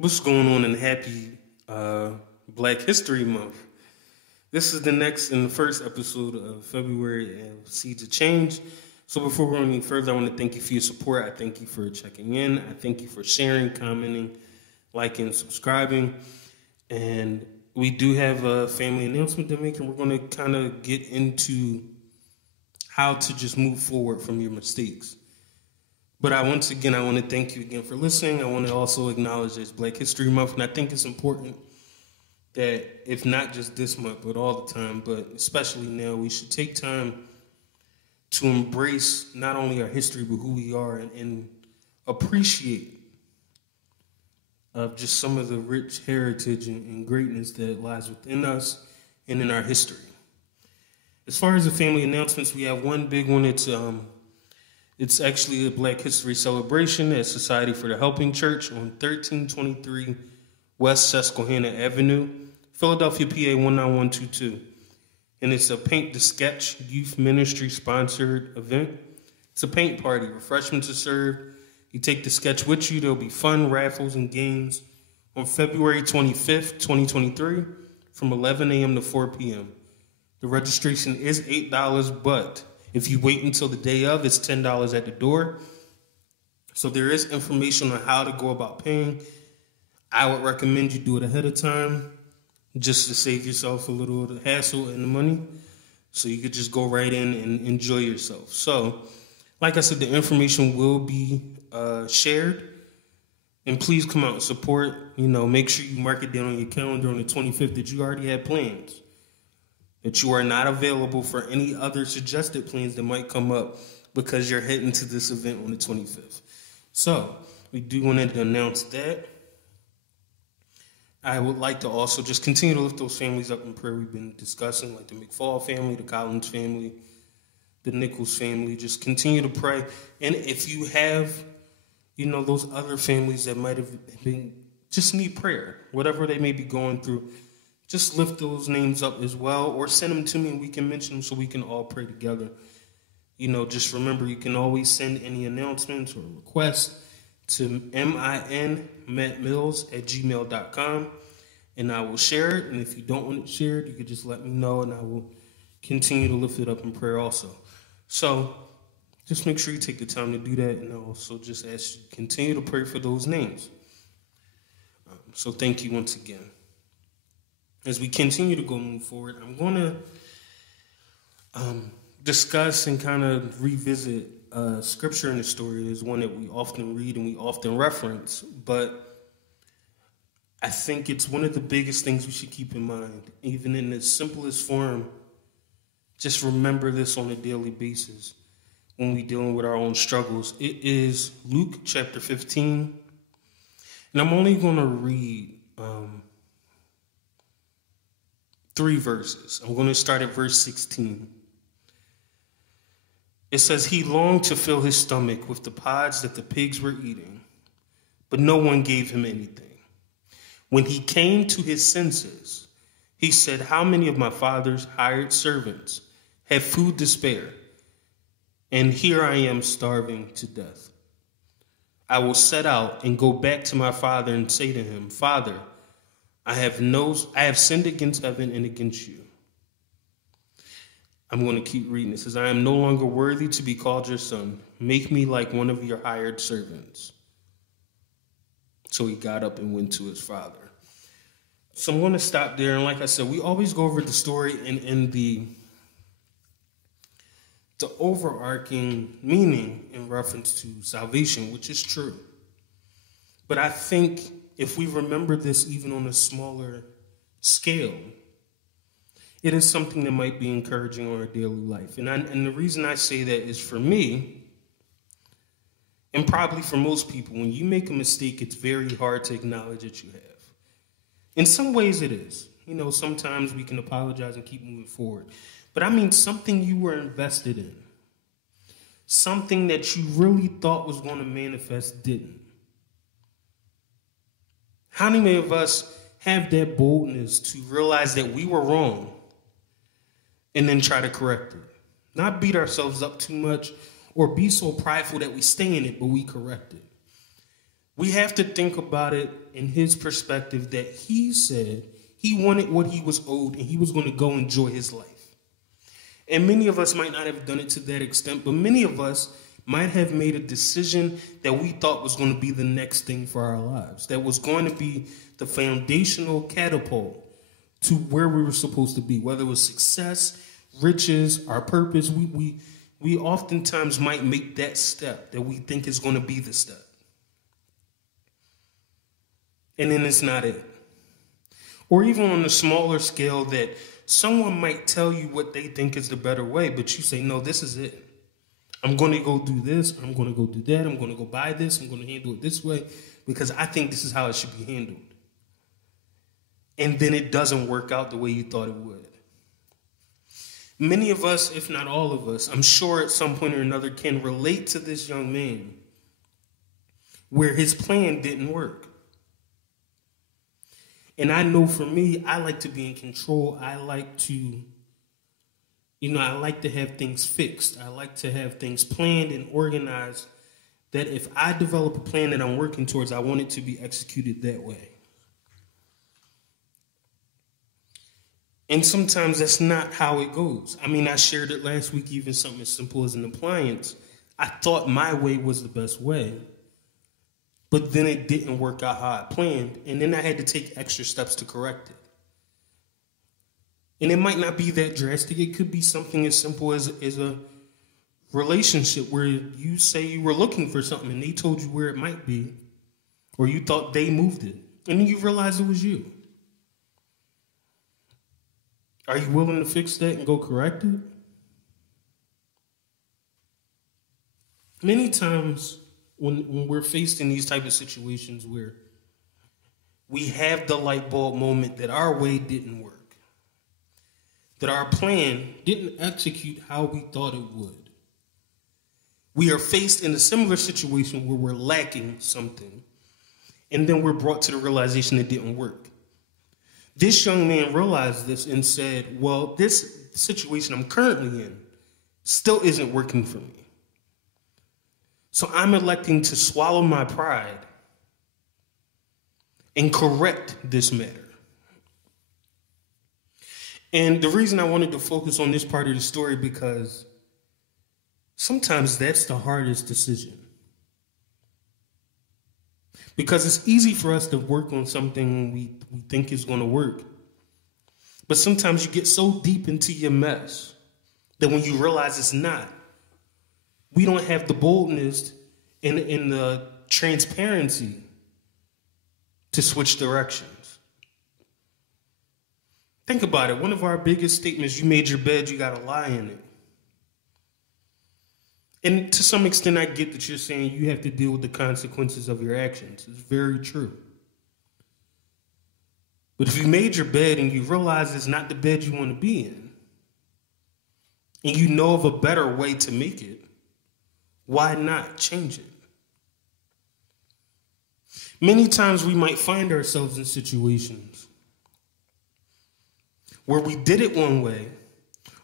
What's going on in happy Black History Month? This is the next and the first episode of February of Seeds of Change. So before we go any further, I want to thank you for your support. I thank you for checking in. I thank you for sharing, commenting, liking, subscribing. And we do have a family announcement to make, and we're going to kind of get into how to just move forward from your mistakes. But I want to thank you again for listening. I want to also acknowledge it's Black History Month, and I think it's important that if not just this month, but all the time, but especially now, we should take time to embrace not only our history, but who we are and appreciate just some of the rich heritage and greatness that lies within us and in our history. As far as the family announcements, we have one big one. It's actually a Black History celebration at Society for the Helping Church on 1323 West Susquehanna Avenue, Philadelphia, PA 19122. And it's a Paint the Sketch youth ministry sponsored event. It's a paint party. Refreshments are served. You take the sketch with you. There'll be fun, raffles, and games on February 25th, 2023 from 11 a.m. to 4 p.m. The registration is $8, but if you wait until the day of, it's $10 at the door. So there is information on how to go about paying. I would recommend you do it ahead of time just to save yourself a little of the hassle and the money. So you could just go right in and enjoy yourself. So, like I said, the information will be shared. And please come out and support. Make sure you mark it down on your calendar on the 25th that you already had plans, that you are not available for any other suggested plans that might come up because you're heading to this event on the 25th. So, we do want to announce that. I would like to also just continue to lift those families up in prayer we've been discussing, like the McFall family, the Collins family, the Nichols family. Just continue to pray. And if you have, those other families that might have been, just need prayer, whatever they may be going through, just lift those names up as well, or send them to me and we can mention them so we can all pray together. Just remember, you can always send any announcements or requests to minmattmills@gmail.com, and I will share it. And if you don't want it shared, you could just let me know, and I will continue to lift it up in prayer also. So just make sure you take the time to do that, and I'll also just ask you to continue to pray for those names. So thank you once again. As we continue to move forward, I'm going to discuss and kind of revisit scripture in the story. It is one that we often read and we often reference, but I think it's one of the biggest things we should keep in mind, even in the simplest form. Just remember this on a daily basis when we're dealing with our own struggles. It is Luke chapter 15, and I'm only going to read 3 verses. I'm going to start at verse 16. It says, "He longed to fill his stomach with the pods that the pigs were eating, but no one gave him anything. When he came to his senses, he said, 'How many of my father's hired servants have food to spare? And here I am starving to death. I will set out and go back to my father and say to him, Father, I have sinned against heaven and against you.'" I'm going to keep reading. It says, "I am no longer worthy to be called your son. Make me like one of your hired servants." So he got up and went to his father. So I'm going to stop there. And like I said, we always go over the story and the overarching meaning in reference to salvation, which is true. But I think if we remember this even on a smaller scale, it is something that might be encouraging on our daily life. And the reason I say that is, for me, and probably for most people, when you make a mistake, it's very hard to acknowledge that you have. In some ways it is. Sometimes we can apologize and keep moving forward. But I mean something you were invested in. Something that you really thought was going to manifest didn't. How many of us have that boldness to realize that we were wrong and then try to correct it? Not beat ourselves up too much or be so prideful that we stay in it, but we correct it. We have to think about it in his perspective that he said he wanted what he was owed and he was going to go enjoy his life. And many of us might not have done it to that extent, but many of us might have made a decision that we thought was going to be the next thing for our lives, that was going to be the foundational catapult to where we were supposed to be, whether it was success, riches, our purpose. We oftentimes might make that step that we think is going to be the step. And then it's not it. Or even on a smaller scale that someone might tell you what they think is the better way, but you say, no, this is it. I'm going to go do this. I'm going to go do that. I'm going to go buy this. I'm going to handle it this way because I think this is how it should be handled. And then it doesn't work out the way you thought it would. Many of us, if not all of us, I'm sure at some point or another can relate to this young man where his plan didn't work. And I know for me, I like to be in control. I like to, I like to have things fixed. I like to have things planned and organized that if I develop a plan that I'm working towards, I want it to be executed that way. And sometimes that's not how it goes. I shared it last week, even something as simple as an appliance. I thought my way was the best way. But then it didn't work out how I planned, and then I had to take extra steps to correct it. And it might not be that drastic. It could be something as simple as a relationship where you say you were looking for something and they told you where it might be, or you thought they moved it, and then you realize it was you. Are you willing to fix that and go correct it? Many times, when we're faced in these type of situations where we have the light bulb moment that our way didn't work, that our plan didn't execute how we thought it would, we are faced in a similar situation where we're lacking something, and then we're brought to the realization it didn't work. This young man realized this and said, well, this situation I'm currently in still isn't working for me. So I'm electing to swallow my pride and correct this matter. And the reason I wanted to focus on this part of the story because sometimes that's the hardest decision. Because it's easy for us to work on something we think is going to work. But sometimes you get so deep into your mess that when you realize it's not, we don't have the boldness and the transparency to switch directions. Think about it. One of our biggest statements, you made your bed, you got to lie in it. And to some extent, I get that you're saying you have to deal with the consequences of your actions. It's very true. But if you made your bed and you realize it's not the bed you want to be in, and you know of a better way to make it, why not change it? Many times we might find ourselves in situations where we did it one way,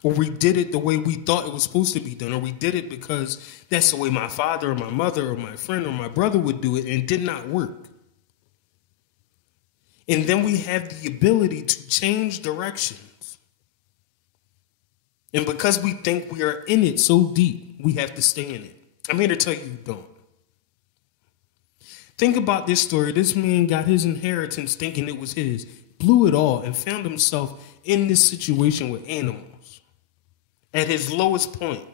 or we did it the way we thought it was supposed to be done, or we did it because that's the way my father or my mother or my friend or my brother would do it, and it did not work. And then we have the ability to change directions. And because we think we are in it so deep, we have to stay in it. I'm here to tell you don't. Think about this story. This man got his inheritance thinking it was his, blew it all, and found himself in this situation with animals at his lowest point.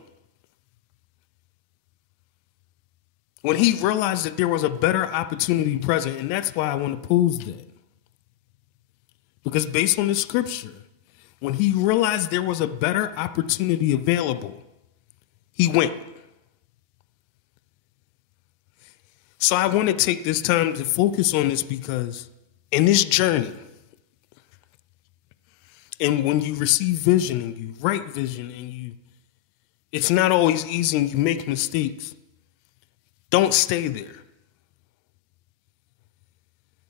When he realized that there was a better opportunity present, and that's why I want to pose that. Because based on the scripture, when he realized there was a better opportunity available, he went. So I want to take this time to focus on this because in this journey, and when you receive vision and you write vision and it's not always easy and you make mistakes, don't stay there.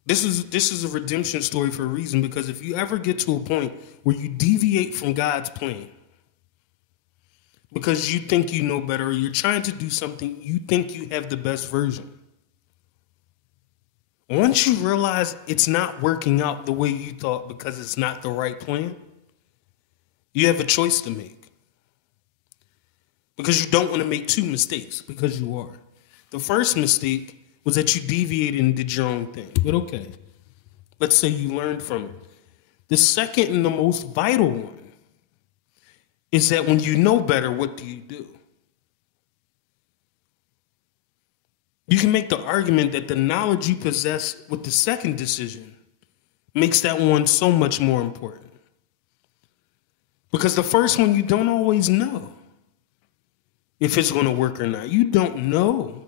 This is a redemption story for a reason, because if you ever get to a point where you deviate from God's plan because you think you know better or you're trying to do something, you think you have the best version, Once you realize it's not working out the way you thought because it's not the right plan, you have a choice to make. Because you don't want to make two mistakes, because you are. The first mistake was that you deviated and did your own thing. But okay, let's say you learned from it. The second and the most vital one is that when you know better, what do you do? You can make the argument that the knowledge you possess with the second decision makes that one so much more important. Because the first one, you don't always know if it's going to work or not. You don't know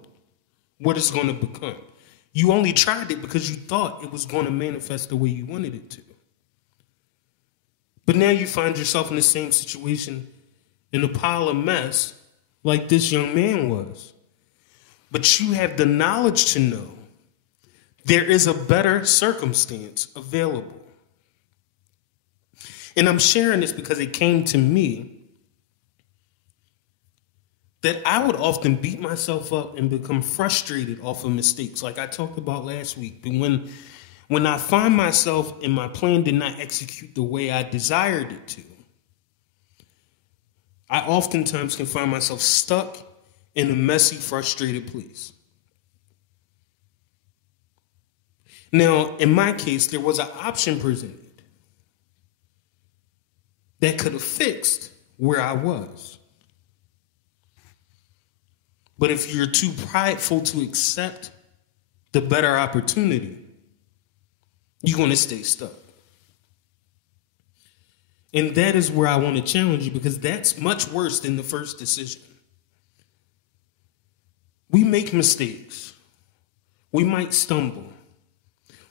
what it's going to become. You only tried it because you thought it was going to manifest the way you wanted it to. But now you find yourself in the same situation in a pile of mess like this young man was. But you have the knowledge to know there is a better circumstance available. And I'm sharing this because it came to me that I would often beat myself up and become frustrated off of mistakes, like I talked about last week. But when I find myself and my plan did not execute the way I desired it to, I oftentimes can find myself stuck in a messy, frustrated place. Now, in my case, there was an option presented that could have fixed where I was. But if you're too prideful to accept the better opportunity, you're going to stay stuck. And that is where I want to challenge you, because that's much worse than the first decision. We make mistakes. We might stumble.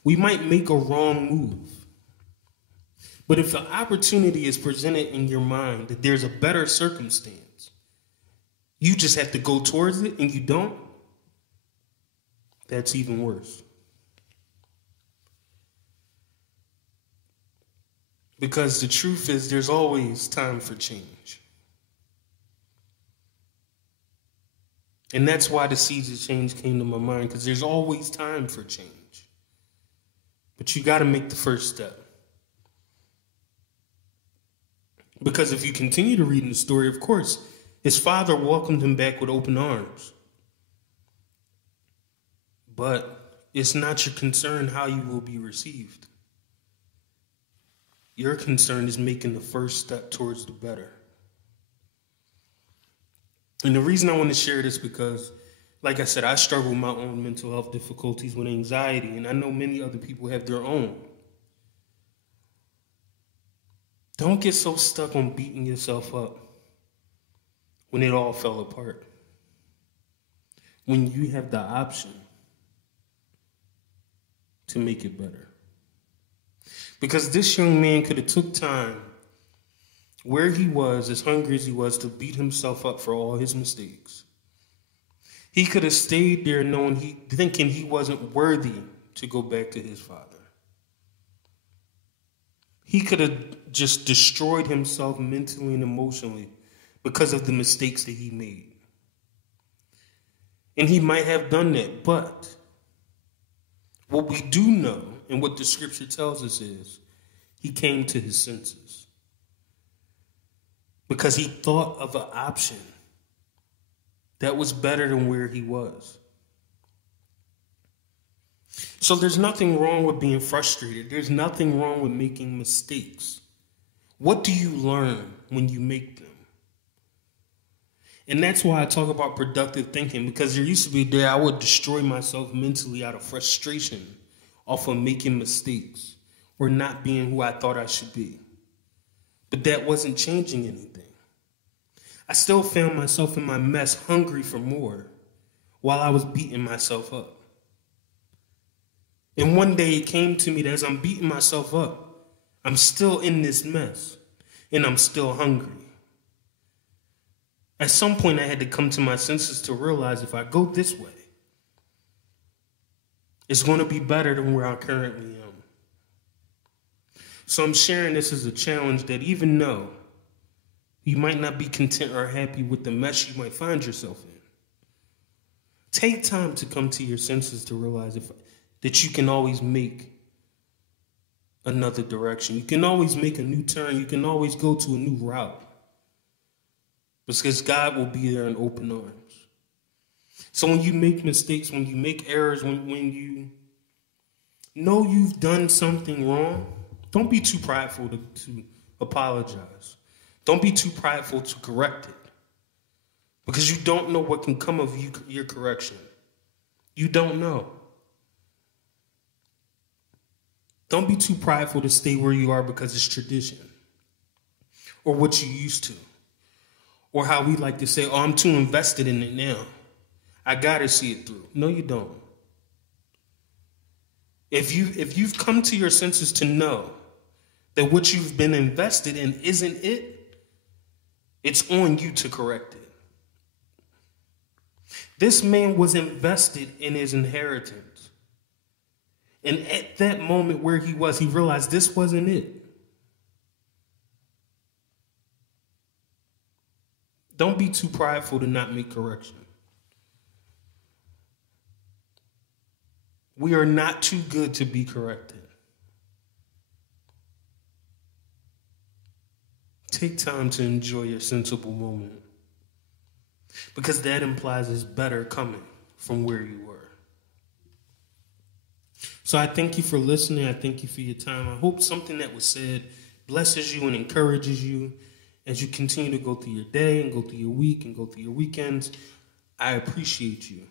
We might make a wrong move. But if the opportunity is presented in your mind that there's a better circumstance, you just have to go towards it and you don't, that's even worse. Because the truth is, there's always time for change. And that's why the seeds of change came to my mind, because there's always time for change. But you got to make the first step. Because if you continue to read in the story, of course, his father welcomed him back with open arms. But it's not your concern how you will be received. Your concern is making the first step towards the better. And the reason I want to share this because, like I said, I struggle with my own mental health difficulties with anxiety, and I know many other people have their own. Don't get so stuck on beating yourself up when it all fell apart. When you have the option to make it better. Because this young man could have took time where he was, as hungry as he was, to beat himself up for all his mistakes. He could have stayed there thinking he wasn't worthy to go back to his father. He could have just destroyed himself mentally and emotionally because of the mistakes that he made. And he might have done that, but what we do know and what the scripture tells us is he came to his senses because he thought of an option that was better than where he was. So there's nothing wrong with being frustrated. There's nothing wrong with making mistakes. What do you learn when you make them? And that's why I talk about productive thinking, because there used to be a day I would destroy myself mentally out of frustration off of making mistakes or not being who I thought I should be. But that wasn't changing anything. I still found myself in my mess, hungry for more, while I was beating myself up. And one day it came to me that as I'm beating myself up, I'm still in this mess, and I'm still hungry. At some point, I had to come to my senses to realize if I go this way, it's going to be better than where I currently am. So I'm sharing this as a challenge that even though you might not be content or happy with the mess you might find yourself in, take time to come to your senses to realize that you can always make another direction. You can always make a new turn. You can always go to a new route. Because God will be there in open arms. So when you make mistakes, when you make errors, when you know you've done something wrong, don't be too prideful to apologize. Don't be too prideful to correct it. Because you don't know what can come of your correction. You don't know. Don't be too prideful to stay where you are because it's tradition. Or what you used to. Or how we like to say, oh, I'm too invested in it now. I gotta see it through. No, you don't. If you've come to your senses to know that what you've been invested in isn't it, it's on you to correct it. This man was invested in his inheritance. And at that moment where he realized this wasn't it. Don't be too prideful to not make correction. We are not too good to be corrected. Take time to enjoy your sensible moment. Because that implies it's better coming from where you were. So I thank you for listening. I thank you for your time. I hope something that was said blesses you and encourages you as you continue to go through your day and go through your week and go through your weekends. I appreciate you.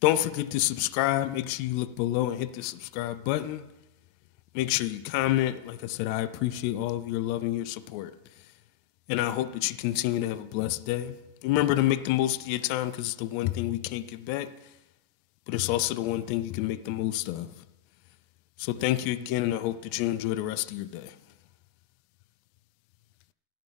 Don't forget to subscribe. Make sure you look below and hit the subscribe button. Make sure you comment. Like I said, I appreciate all of your love and your support. And I hope that you continue to have a blessed day. Remember to make the most of your time because it's the one thing we can't get back, but it's also the one thing you can make the most of. So thank you again, and I hope that you enjoy the rest of your day.